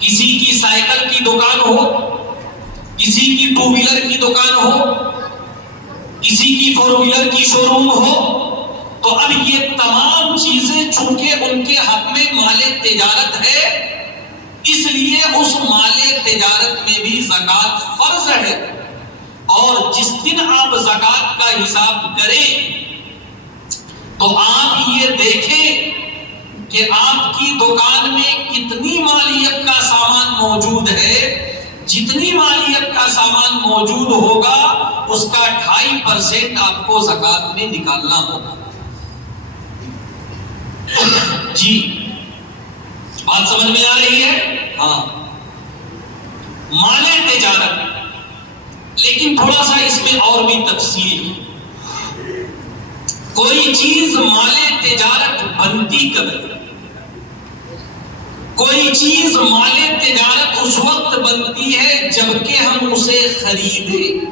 کسی کی سائیکل کی دکان ہو، کسی کی 2 ویلر کی دکان ہو، کسی کی 4 ویلر کی شو روم ہو، تو اب یہ تمام چیزیں چونکہ ان کے حق میں مال تجارت ہے، اس لیے اس مال تجارت میں بھی زکوٰۃ فرض ہے. اور جس دن آپ زکوٰۃ کا حساب کریں تو آپ یہ دیکھیں کہ آپ کی دکان میں کتنی مالیت کا سامان موجود ہے. جتنی مالیت کا سامان موجود ہوگا اس کا 2.5% آپ کو زکوٰۃ میں نکالنا ہوگا. جی بات سمجھ میں آ رہی ہے؟ ہاں، مال تجارت. لیکن تھوڑا سا اس میں اور بھی تفصیل ہے. کوئی چیز مال تجارت بنتی کب ہے؟ کوئی چیز مال تجارت اس وقت بنتی ہے جبکہ ہم اسے خریدیں.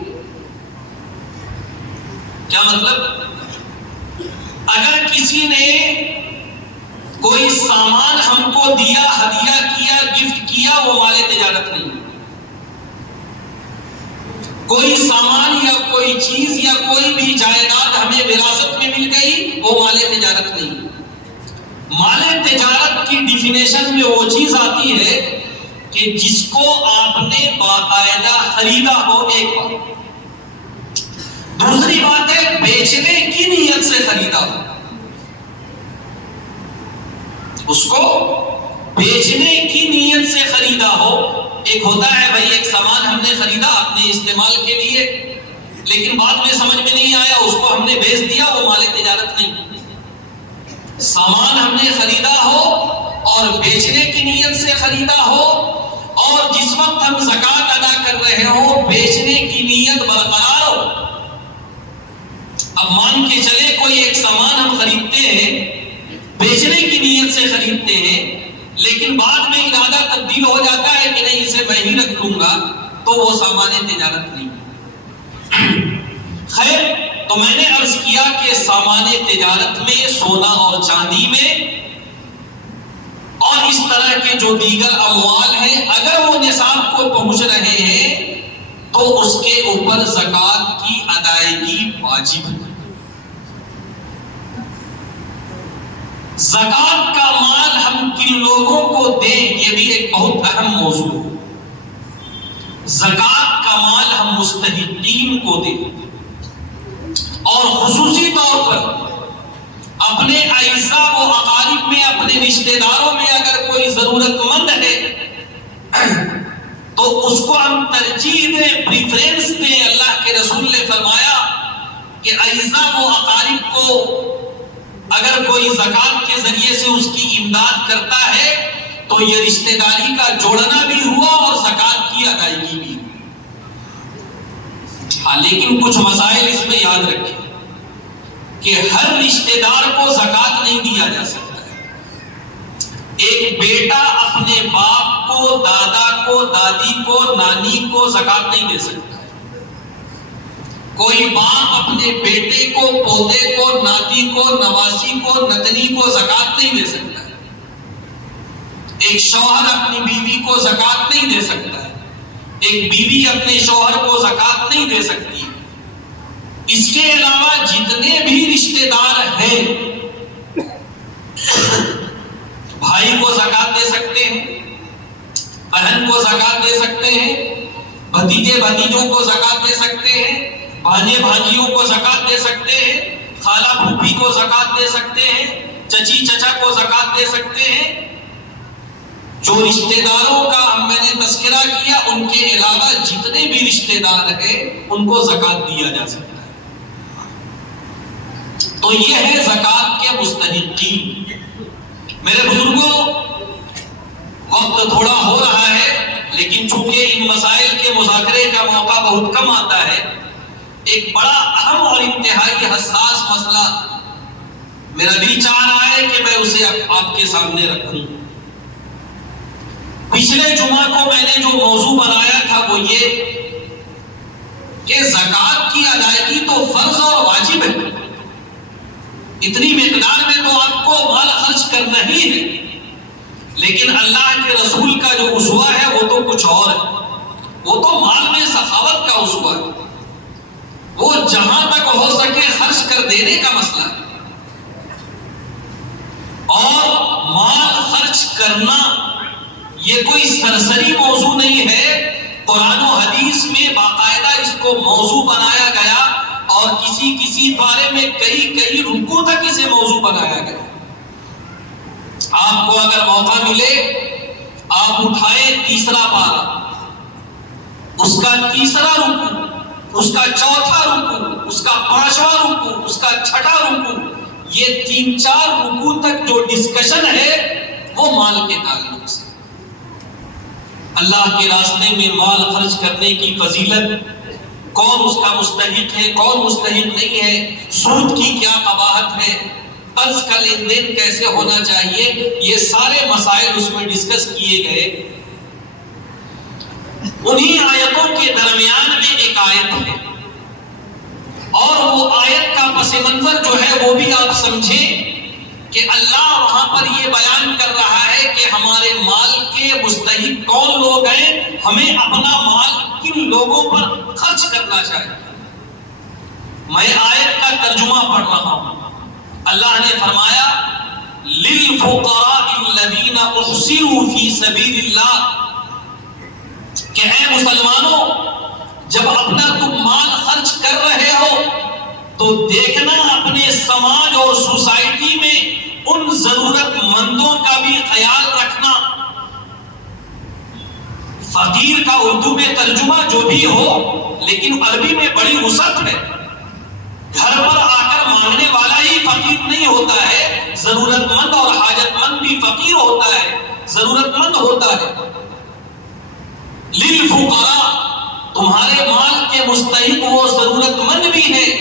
کیا مطلب؟ اگر کسی نے کوئی سامان ہم کو دیا، ہدیہ کیا، گفٹ کیا، وہ مال تجارت نہیں. کوئی سامان یا کوئی چیز یا کوئی بھی جائیداد ہمیں وراثت میں مل گئی، وہ مال تجارت نہیں. مال تجارت کی ڈیفینیشن میں وہ چیز آتی ہے کہ جس کو آپ نے باقاعدہ خریدا ہو. ایک بات. دوسری بات ہے بیچنے کی نیت سے خریدا ہو. اس کو بیچنے کی نیت سے خریدا ہو. ایک ہوتا ہے بھائی ایک سامان ہم نے خریدا اپنے استعمال کے لیے، لیکن بعد میں سمجھ میں نہیں آیا، اس کو ہم نے بیچ دیا، وہ مال تجارت نہیں. سامان ہم نے خریدا ہو اور بیچنے کی نیت سے خریدا ہو، اور جس وقت ہم زکوٰۃ ادا کر رہے ہو بیچنے کی نیت برقرار ہو. اب مان کے چلے کوئی ایک سامان ہم خریدتے ہیں، بیچنے کی نیت سے خریدتے ہیں، لیکن بعد میں ارادہ تبدیل ہو جاتا ہے کہ نہیں اسے میں ہی رکھ لوں گا، تو وہ سامان تجارت نہیں. خیر، تو میں نے عرض کیا کہ سامان تجارت میں، سونا اور چاندی میں اور اس طرح کے جو دیگر اموال ہیں، اگر وہ نصاب کو پہنچ رہے ہیں تو اس کے اوپر زکوٰۃ کی ادائیگی واجب ہے۔ زکوٰۃ کا مال ہم کن لوگوں کو دیں، یہ بھی ایک بہت اہم موضوع ہے۔ زکوٰۃ کا مال ہم مستحقین کو دیں، اور خصوصی طور پر اپنے اعزاء و اقارب میں، اپنے رشتہ داروں میں اگر کوئی ضرورت مند ہے تو اس کو ہم ترجیح دیں، پریفرنس دیں۔ اللہ کے رسول نے فرمایا کہ اعزاء و اقارب کو اگر کوئی زکوٰۃ کے ذریعے سے اس کی امداد کرتا ہے تو یہ رشتہ داری کا جوڑنا بھی ہوا اور زکوٰۃ کی ادائیگی بھی۔ ہاں، لیکن کچھ مسائل اس میں یاد رکھیں کہ ہر رشتہ دار کو زکوٰۃ نہیں دیا جا سکتا ہے۔ ایک بیٹا اپنے باپ کو، دادا کو، دادی کو، نانی کو زکوٰۃ نہیں دے سکتا۔ کوئی باپ اپنے بیٹے کو، پوتے کو، ناتی کو، نواسی کو، نتنی کو زکوٰۃ نہیں دے سکتا ہے۔ ایک شوہر اپنی بیوی کو زکوٰۃ نہیں دے سکتا ہے۔ ایک بیوی اپنے شوہر کو زکوٰۃ نہیں دے سکتی۔ اس کے علاوہ جتنے بھی رشتہ دار ہیں، بھائی کو زکوٰۃ دے سکتے ہیں، بہن کو زکوٰۃ دے سکتے ہیں، بھتیجے بھتیجوں کو زکوٰۃ دے سکتے ہیں، بھانجے بھانجیوں کو زکوٰۃ دے سکتے ہیں، خالہ پھوپھی کو زکوٰۃ دے سکتے ہیں، چچی چچا کو زکوٰۃ دے سکتے ہیں۔ جو رشتہ داروں کا میں نے تذکرہ کیا، ان کے علاوہ جتنے بھی رشتہ دار ہیں ان کو زکوٰۃ دیا جا سکتا ہے۔ تو یہ ہے زکوٰۃ کے مستحقین۔ میرے بزرگوں، وقت تھوڑا ہو رہا ہے، لیکن چونکہ ان مسائل کے مذاکرے کا موقع بہت کم آتا ہے، ایک بڑا اہم اور انتہائی حساس مسئلہ میرا دل چاہ رہا ہے کہ میں اسے آپ کے سامنے رکھوں۔ پچھلے جمعہ کو میں نے جو موضوع بنایا تھا وہ یہ کہ زکوٰۃ کی ادائیگی تو فرض اور واجب ہے، اتنی مقدار میں تو آپ کو مال خرچ کرنا ہی ہے، لیکن اللہ کے رسول کا جو اسوہ ہے وہ تو کچھ اور ہے۔ وہ تو مال میں سخاوت کا اسوہ ہے، وہ جہاں تک ہو سکے خرچ کر دینے کا مسئلہ ہے۔ اور مال خرچ کرنا یہ کوئی سرسری موضوع نہیں ہے، قرآن و حدیث میں باقاعدہ اس کو موضوع بنایا گیا، اور کسی بارے میں کئی رکوع تک اسے موضوع بنایا گیا۔ آپ کو اگر موقع ملے، آپ اٹھائیں تیسرا پارہ، اس کا تیسرا رکوع، اس کا چوتھا رکوع، اس کا پانچواں رکوع، اس کا چھٹا رکوع، یہ 3-4 رکوع تک جو ڈسکشن ہے وہ مال کے تعلق سے۔ اللہ کے راستے میں مال خرچ کرنے کی فضیلت، کون اس کا مستحق ہے، کون مستحق نہیں ہے، سود کی کیا قباحت ہے، قرض کا لین دین کیسے ہونا چاہیے، یہ سارے مسائل اس میں ڈسکس کیے گئے۔ انہی آیتوں کے درمیان میں ایک آیت ہے، اور وہ آیت کا پس منظر جو ہے وہ بھی آپ سمجھیں کہ اللہ وہاں پر یہ بیان کر رہا ہے کہ ہمارے مال کے مستحق کون لوگ ہیں، ہمیں اپنا مال کن لوگوں پر خرچ کرنا چاہیے۔ میں آیت کا ترجمہ پڑھ رہا ہوں۔ اللہ نے فرمایا للفقراء الذین احصروا فی سبیل اللہ، کہ اے مسلمانوں، جب اپنا تم مال خرچ کر رہے ہو تو دیکھنا اپنے سماج اور سوسائٹی میں ان ضرورت مندوں کا بھی خیال رکھنا۔ فقیر کا اردو میں ترجمہ جو بھی ہو، لیکن عربی میں بڑی وسعت ہے۔ گھر پر آ کر مانگنے والا ہی فقیر نہیں ہوتا ہے، ضرورت مند اور حاجت مند بھی فقیر ہوتا ہے، ضرورت مند ہوتا ہے۔ للفقراء، تمہارے مال کے مستحق وہ ضرورت مند بھی ہیں،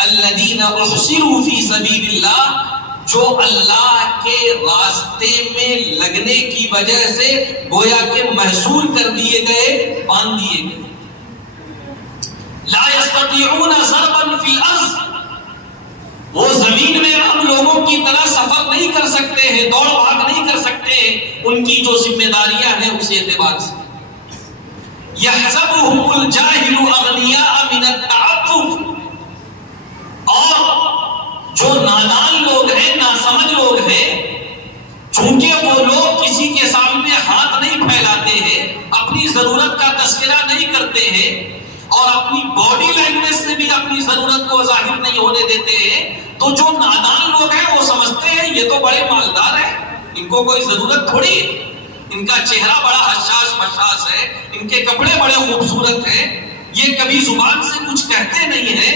الذین احصروا فی سبیل اللہ، جو اللہ کے راستے میں لگنے کی وجہ سے گویا کہ محصور کر دیے گئے، باندھ دیے گئے۔ لا يستطيعون ضربا في الارض، وہ زمین میں ہم لوگوں کی طرح سفر نہیں کر سکتے ہیں، دوڑ بھاگ نہیں کر سکتے ہیں، ان کی جو ذمہ داریاں ہیں اس اعتبار سے۔ يحسبهم الجاهل اغنياء من التعفف، اور جو نادان لوگ ہیں، ناسمجھ لوگ ہیں، چونکہ وہ لوگ کسی کے سامنے ہاتھ نہیں پھیلاتے ہیں، اپنی ضرورت کا تذکرہ نہیں کرتے ہیں، اور اپنی باڈی لینگویج سے بھی اپنی ضرورت کو ظاہر نہیں ہونے دیتے ہیں، تو جو نادان لوگ ہیں وہ سمجھتے ہیں یہ تو بڑے مالدار ہیں، ان کو کوئی ضرورت تھوڑی ہے، ان کا چہرہ بڑا حشاش بشاش ہے، ان کے کپڑے بڑے خوبصورت ہیں، یہ کبھی زبان سے کچھ کہتے نہیں ہیں،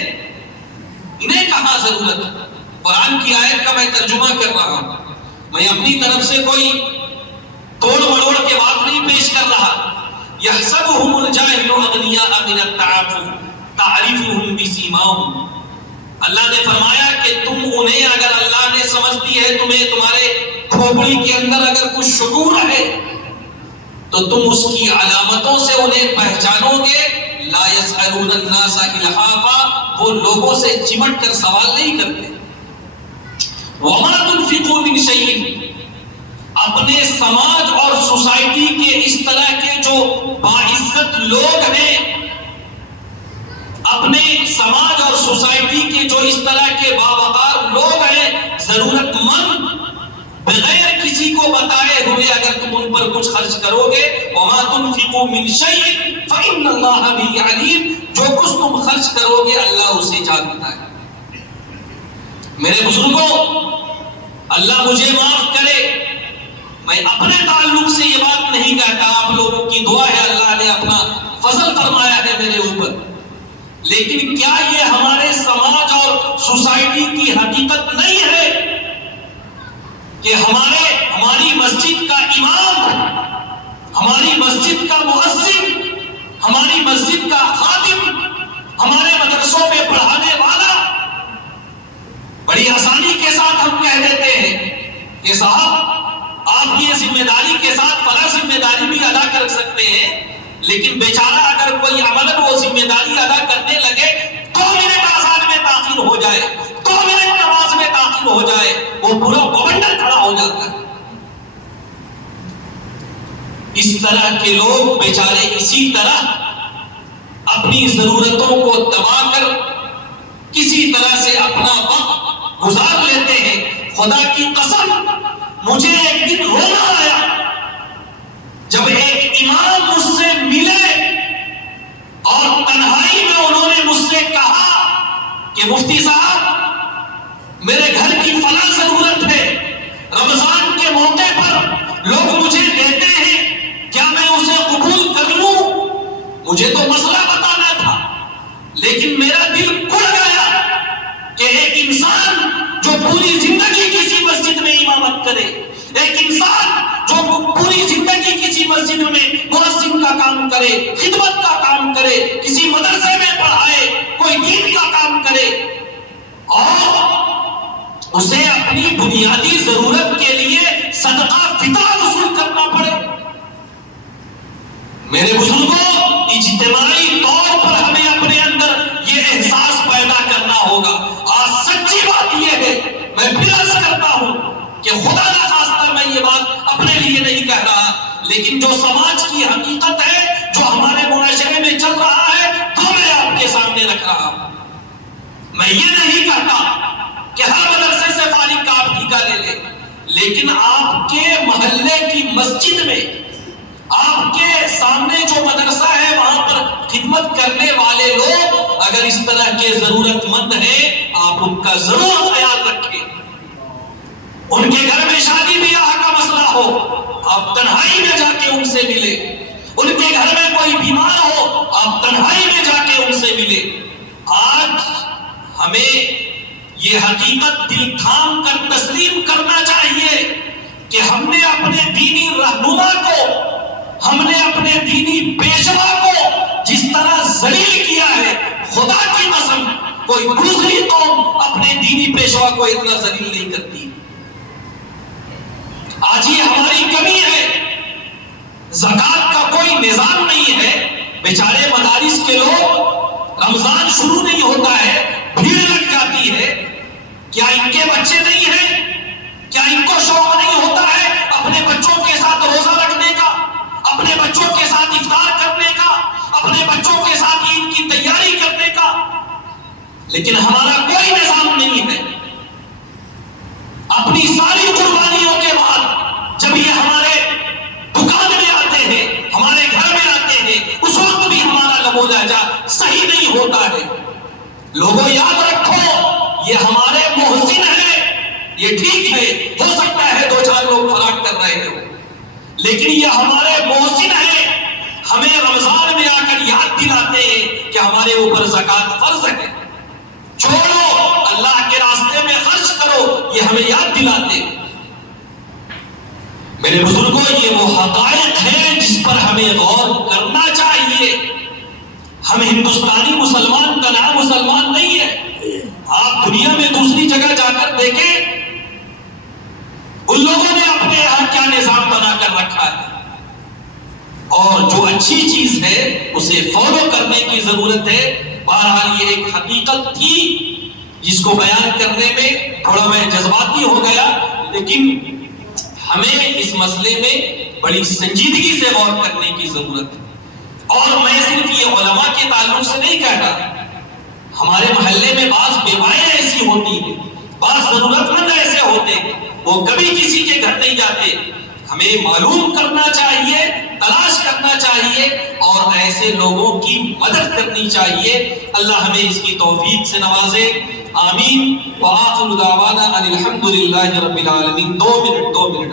انہیں کہاں ضرورت۔ قرآن کی آیت کا میں ترجمہ کر رہا ہوں، میں اپنی طرف سے کوئی توڑ مڑوڑ کے بات نہیں پیش کر رہا۔ يحسبهم الجاهل اغنياء من التعفف تعرفهم بسيماهم، اللہ نے فرمایا کہ تم انہیں، اگر اللہ نے سمجھ دی ہے تمہیں، تمہارے کھوپڑی کے اندر اگر کچھ شعور ہے تو تم اس کی علامتوں سے انہیں پہچانو گے۔ لا يسألون الناس الحافا، وہ لوگوں سے چمٹ کر سوال نہیں کرتے۔ وما تنفقوا من شيء، اپنے سماج اور سوسائٹی کے اس طرح کے جو باعزت لوگ ہیں، اپنے سماج اور سوسائٹی کے جو اس طرح کے باوقار لوگ ہیں، ضرورت مند، بغیر کسی کو بتائے ہوئے اگر تم ان پر کچھ خرچ کرو گے، وما تنفقوا من شيء فإن الله به عليم، جو کچھ تم خرچ کرو گے اللہ اسے جانتا ہے۔ میرے بزرگوں، اللہ مجھے معاف کرے، میں اپنے تعلق سے یہ بات نہیں کہتا، آپ لوگوں کی دعا ہے، اللہ نے اپنا فضل فرمایا ہے میرے اوپر، لیکن کیا یہ ہمارے سماج اور سوسائٹی کی حقیقت نہیں ہے کہ ہماری مسجد کا امام، ہماری مسجد کا مؤذن، ہماری مسجد کا خادم، ہمارے مدرسوں میں پڑھانے والا بڑی آسانی کے ساتھ ہم کہہ دیتے ہیں کہ صاحب آپ یہ ذمہ داری کے ساتھ فلاں ذمہ داری بھی ادا کر سکتے ہیں، لیکن بیچارہ اگر کوئی عملاً وہ ذمہ داری ادا کرنے لگے، 2 منٹ آزان میں تاخیر ہو جائے، 2 منٹ نماز میں تاخیر ہو جائے، وہ پورا بونڈر کھڑا ہو جاتا ہے۔ اس طرح کے لوگ بیچارے اسی طرح اپنی ضرورتوں کو دبا کر کسی طرح سے اپنا وقت گزار لیتے ہیں۔ خدا کی قسم، مجھے ایک دن رونا آیا جب ایک امام مجھ سے ملے اور تنہائی میں انہوں نے مجھ سے کہا کہ مفتی صاحب میرے گھر کی فلاں ضرورت ہے، رمضان کے موقع پر لوگ مجھے دیتے ہیں، کیا میں اسے قبول کر لوں؟ مجھے تو مسئلہ بتانا تھا، لیکن میرا دل کھل گیا کہ ایک انسان جو پوری زندگی کسی مسجد میں امامت کرے، ایک انسان جو پوری زندگی کسی مسجد میں مؤذن کا کام کرے، خدمت کا کام کرے، کسی مدرسے میں پڑھائے، کوئی دین کا کام کرے، اور اسے اپنی بنیادی ضرورت کے لیے صدقہ فطرہ وصول کرنا پڑے۔ میرے بزرگوں، اجتماعی طور پر ہمیں اپنے اندر یہ احساس پیدا کرنا ہوگا۔ آج سچی بات یہ ہے، میں پھر عرض کرتا ہوں کہ خدا نہ خواستہ میں یہ بات اپنے لیے نہیں کہہ رہا، لیکن جو سماج کی حقیقت ہے، جو ہمارے معاشرے میں چل رہا ہے، تو میں آپ کے سامنے رکھ رہا ہوں۔ میں یہ نہیں کہتا کہ ہر مدرسے سے فارغ کا آپ ٹھیکہ لے لیں، لیکن آپ کے محلے کی مسجد میں، آپ کے سامنے جو مدرسہ ہے وہاں پر خدمت کرنے والے لوگ اگر اس طرح کے ضرورت مند ہیں، آپ ان کا ضرور خیال رکھیں۔ ان کے گھر میں شادی بیاہ کا مسئلہ ہو، آپ تنہائی میں جا کے ان سے ملے۔ ان کے گھر میں کوئی بیمار ہو، آپ تنہائی میں جا کے ان سے ملے۔ آج ہمیں یہ حقیقت دل تھام کر تسلیم کرنا چاہیے کہ ہم نے اپنے دینی رہنما کو، ہم نے اپنے دینی پیشوا کو جس طرح ذلیل کیا ہے، خدا کی قسم کوئی دوسری قوم اپنے دینی پیشوا کو اتنا ذلیل نہیں کرتی۔ آج یہ ہماری کمی ہے، زکوٰۃ کا کوئی نظام نہیں ہے، بیچارے مدارس کے لوگ رمضان شروع نہیں ہوتا ہے بھیڑ لگ جاتی ہے. کیا ان کے بچے نہیں ہیں؟ کیا ان کو شوق نہیں ہوتا ہے اپنے بچوں کے ساتھ روزہ رکھنے کا، اپنے بچوں کے ساتھ افطار کرنے کا، اپنے بچوں کے ساتھ عید کی تیاری کرنے کا؟ لیکن ہمارا کوئی نظام نہیں ہے. اپنی ساری قربانیوں کے بعد جب یہ ہمارے دکان میں آتے ہیں، ہمارے گھر میں آتے ہیں، اس وقت بھی ہمارا لب و لہجہ صحیح نہیں ہوتا ہے. لوگوں یاد رکھو، یہ ہمارے محسن ہیں، یہ ٹھیک ہے، ہو سکتا ہے دو چار لوگ فراڈ کر رہے ہو، لیکن یہ ہمارے محسن ہیں. ہمیں رمضان میں آ کر یاد دلاتے ہیں کہ ہمارے اوپر زکوٰۃ فرض ہے، چھوڑو اللہ کے راستے میں خرچ کرو، یہ ہمیں یاد دلاتے. میرے بزرگوں، یہ وہ حقائق ہیں جس پر ہمیں غور کرنا چاہیے. ہم ہندوستانی مسلمان کا نام مسلمان نہیں ہے. آپ دنیا میں دوسری جگہ جا کر دیکھیں، ان لوگوں نے اپنے یہاں کیا نظام بنا کر رکھا ہے، اور جو اچھی چیز ہے اسے فالو کرنے کی ضرورت ہے. بہرحال یہ ایک حقیقت تھی جس کو بیان کرنے میں تھوڑا میں جذباتی ہو گیا، لیکن ہمیں اس مسئلے میں بڑی سنجیدگی سے غور کرنے کی ضرورت ہے. اور میں صرف یہ علماء کے تعلق سے نہیں کہتا، ہمارے محلے میں بعض بیوائیں ایسی ہوتی ہیں، بعض ضرورت مند ایسے ہوتے ہیں، وہ کبھی کسی کے گھر نہیں جاتے. ہمیں معلوم کرنا چاہیے، تلاش کرنا چاہیے، اور ایسے لوگوں کی مدد کرنی چاہیے. اللہ ہمیں اس کی توفیق سے نوازے. آمین. وآخر دعوانا ان الحمد للہ رب العالمین. 2 منٹ